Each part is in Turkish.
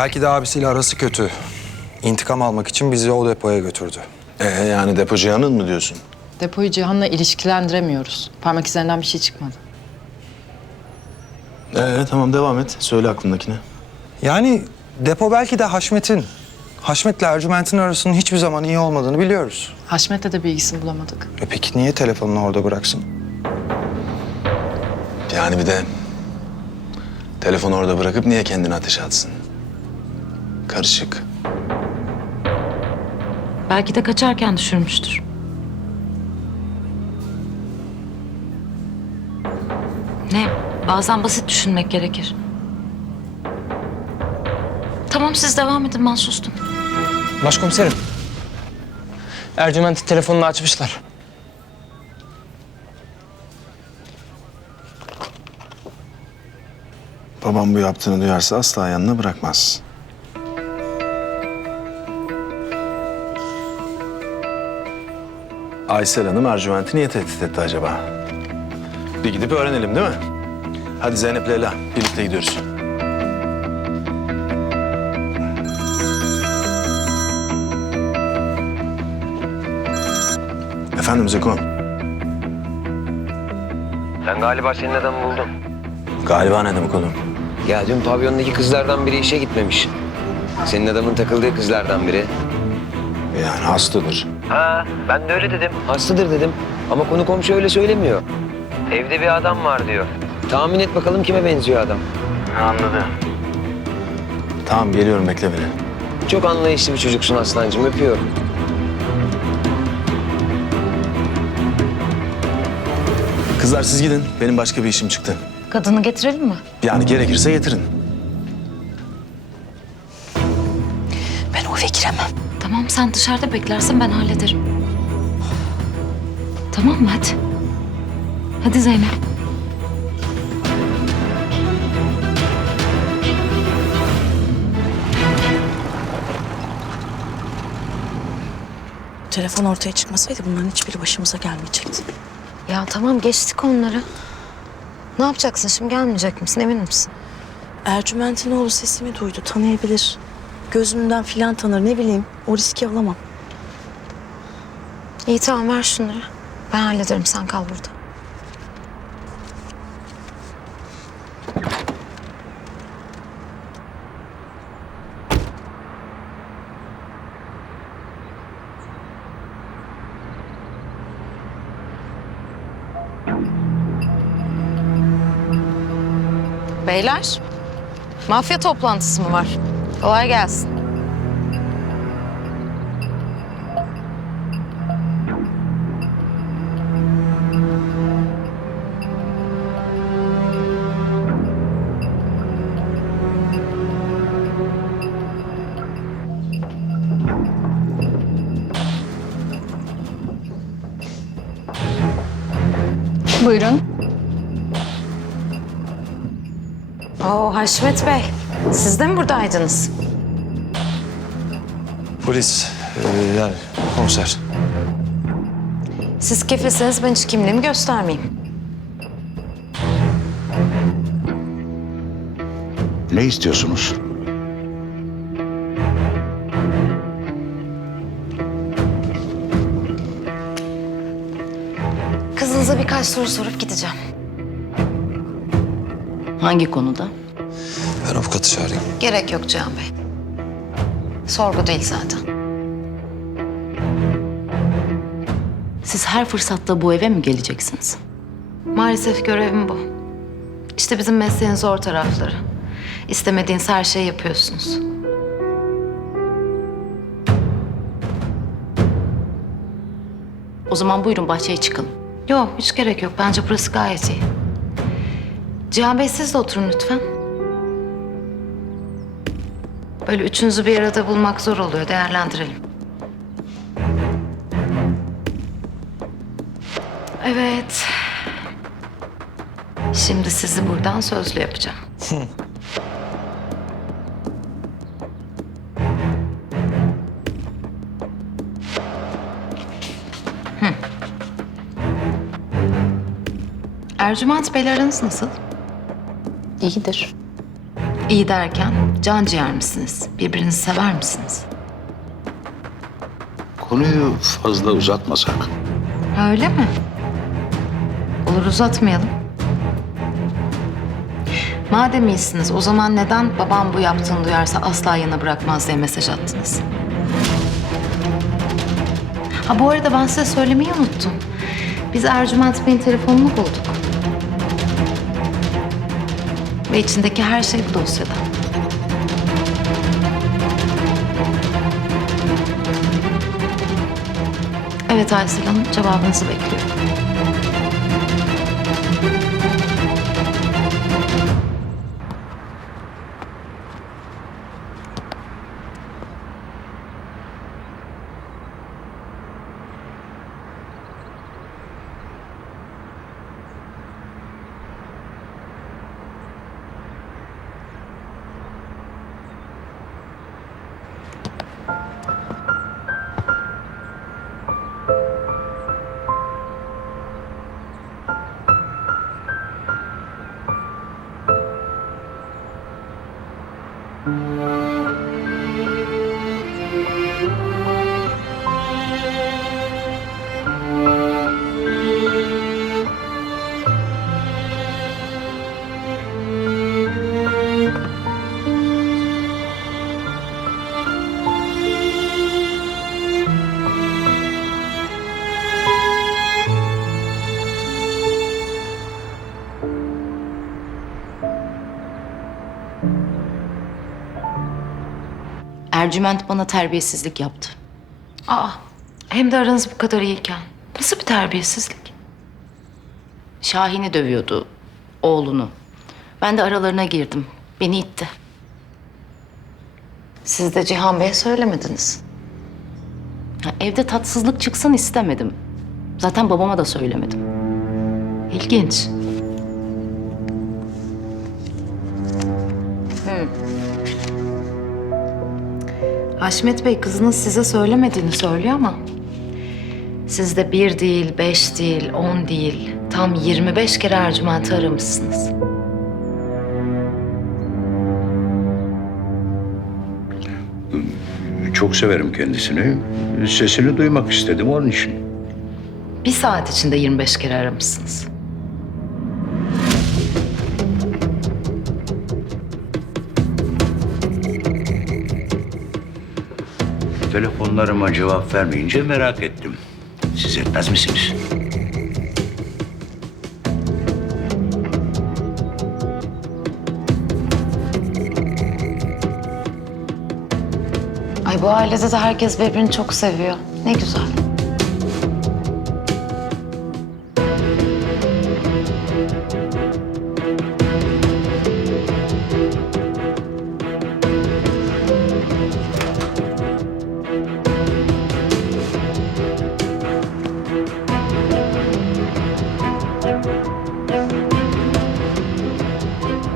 Belki de abisiyle arası kötü. İntikam almak için bizi o depoya götürdü. Ee, yani depo Cihan'ın mı diyorsun? Depoyu Cihan'la ilişkilendiremiyoruz. Parmak izlerinden bir şey çıkmadı. Ee, tamam devam et. Söyle aklındakini. Yani depo belki de Haşmet'in. Haşmet'le Ercüment'in arasının hiçbir zaman iyi olmadığını biliyoruz. Haşmet'le de bilgisini bulamadık. E peki niye telefonunu orada bıraksın? Yani bir de telefonu orada bırakıp niye kendini ateşe atsın? Karışık. Belki de kaçarken düşürmüştür. Ne? Bazen basit düşünmek gerekir. Tamam siz devam edin ben sustum. Başkomiserim. Ercüment'in telefonunu açmışlar. Babam bu yaptığını duyarsa asla yanına bırakmaz. Aysel Hanım Ercüment'i niye tehdit etti acaba? Bir gidip öğrenelim değil mi? Hadi Zeynep Leyla birlikte gidiyoruz. Efendim Zeko. Ben galiba senin adamı buldum. Galiba ne demek oğlum? Ya dün pavyondaki kızlardan biri işe gitmemiş. Senin adamın takıldığı kızlardan biri. Yani hastadır. Ha, ben de öyle dedim. Hastadır dedim. Ama konu komşu öyle söylemiyor. Evde bir adam var diyor. Tahmin et bakalım kime benziyor adam. Anladım. Tamam geliyorum bekle beni. Çok anlayışlı bir çocuksun aslancığım. Öpüyorum. Kızlar siz gidin. Benim başka bir işim çıktı. Kadını getirelim mi? Yani gerekirse getirin. Tamam sen dışarıda beklersin ben hallederim. Tamam mı hadi. Hadi Zeynep. Telefon ortaya çıkmasaydı bunların hiçbiri başımıza gelmeyecekti. Ya tamam geçtik onları. Ne yapacaksın şimdi gelmeyecek misin emin misin? Ercüment'in oğlu sesimi duydu, tanıyabilir. Gözümden filan tanır, ne bileyim. O riski alamam. İyi tamam ver şunları. Ben hallederim sen kal burada. Beyler, mafya toplantısı mı var? Kolay gelsin. Buyurun. Oo Haşmet Bey, siz de mi buradaydınız? Polis, e, yani komiser. Siz kefilseniz ben hiç kimliğimi göstermeyeyim. Ne istiyorsunuz? Kızınıza birkaç soru sorup gideceğim. Hangi konuda? Ben avukatı çağırayım. Gerek yok Cihan Bey. Sorgu değil zaten. Siz her fırsatta bu eve mi geleceksiniz? Maalesef görevim bu. İşte bizim mesleğin zor tarafları. İstemediğiniz her şeyi yapıyorsunuz. O zaman buyurun bahçeye çıkalım. Yok hiç gerek yok. Bence burası gayet iyi. Cihan Bey siz de oturun lütfen. Böyle üçünüzü bir arada bulmak zor oluyor. Değerlendirelim. Evet. Şimdi sizi buradan sözlü yapacağım. Ercüment Bey'le aranız nasıl? İyidir. İyi derken can ciğer misiniz? Birbirinizi sever misiniz? Konuyu fazla uzatmasak. Öyle mi? Olur uzatmayalım. Madem iyisiniz o zaman neden babam bu yaptığını duyarsa asla yana bırakmaz diye mesaj attınız? Ha bu arada ben size söylemeyi unuttum. Biz Ercüment Bey'in telefonunu bulduk. Ve içindeki her şey bu dosyada. Evet Aysel Hanım cevabınızı bekliyorum. Música Ercüment bana terbiyesizlik yaptı. Aa, hem de aranız bu kadar iyiyken. Nasıl bir terbiyesizlik? Şahin'i dövüyordu, oğlunu. Ben de aralarına girdim. Beni itti. Siz de Cihan Bey'e söylemediniz. Ha, evde tatsızlık çıksın istemedim. Zaten babama da söylemedim. İlginç. Haşmet Bey kızınız size söylemediğini söylüyor ama... Siz de bir değil, beş değil, on değil, tam 25 kere Ercüment'i aramışsınız. Çok severim kendisini. Sesini duymak istedim onun için. Bir saat içinde 25 kere aramışsınız. Telefonlarıma cevap vermeyince merak ettim. Siz etmez misiniz? Ay bu ailede de herkes birbirini çok seviyor. Ne güzel.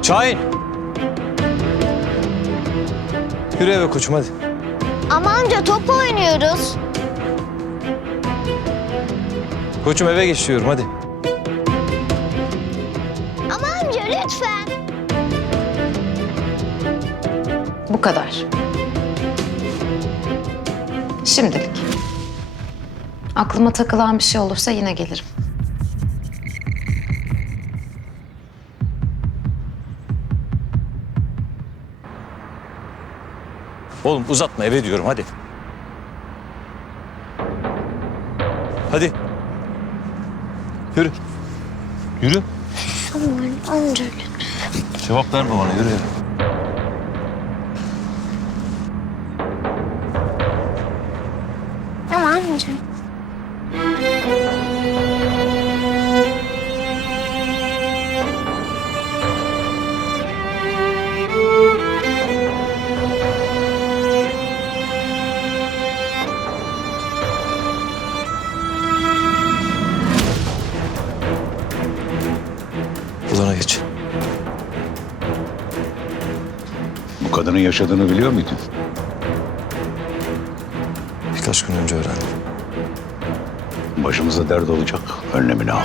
Şahin. Yürü eve koçum hadi. Ama amca top oynuyoruz. Koçum eve geç diyorum hadi. Ama amca lütfen. Bu kadar. Şimdilik. Aklıma takılan bir şey olursa yine gelirim. Oğlum uzatma eve diyorum hadi. Hadi. Yürü. Yürü. Aman amca lütfen. Cevap verme bana yürü Bunların yaşadığını biliyor muydun? Birkaç gün önce öğrendim. Başımıza dert olacak. Önlemini al.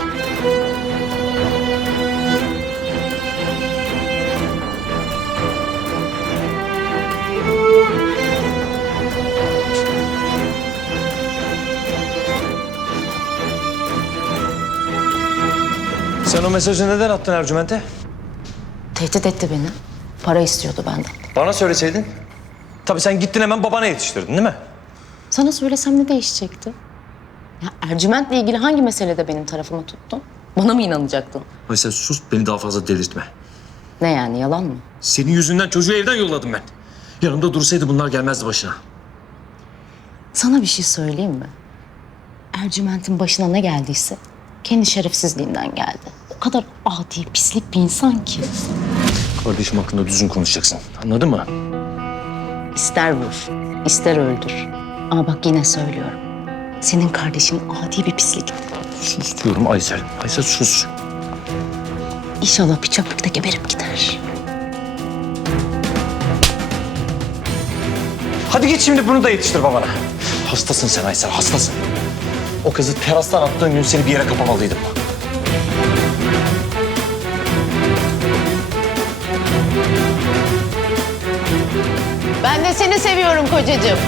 Sen o mesajı neden attın Ercüment'e? Tehdit etti beni. Para istiyordu benden. Bana söyleseydin. Tabii sen gittin hemen babana yetiştirdin değil mi? Sana söylesem ne değişecekti? Ya Ercüment'le ilgili hangi meselede benim tarafımı tuttun? Bana mı inanacaktın? Aysel sus beni daha fazla delirtme. Ne yani yalan mı? Senin yüzünden çocuğu evden yolladım ben. Yanımda dursaydı bunlar gelmezdi başına. Sana bir şey söyleyeyim mi? Ercüment'in başına ne geldiyse kendi şerefsizliğinden geldi. O kadar adi, pislik bir insan ki. Kardeşim hakkında düzgün konuşacaksın. Anladın mı? İster vur, ister öldür. Ama bak yine söylüyorum. Senin kardeşin adi bir pislik. Sus diyorum Aysel. Aysel sus. İnşallah bir çöplükte geberip gider. Hadi git şimdi bunu da yetiştir babana. Hastasın sen Aysel, hastasın. O kızı terastan attığın gün seni bir yere kapamalıydım. Seni seviyorum kocacığım.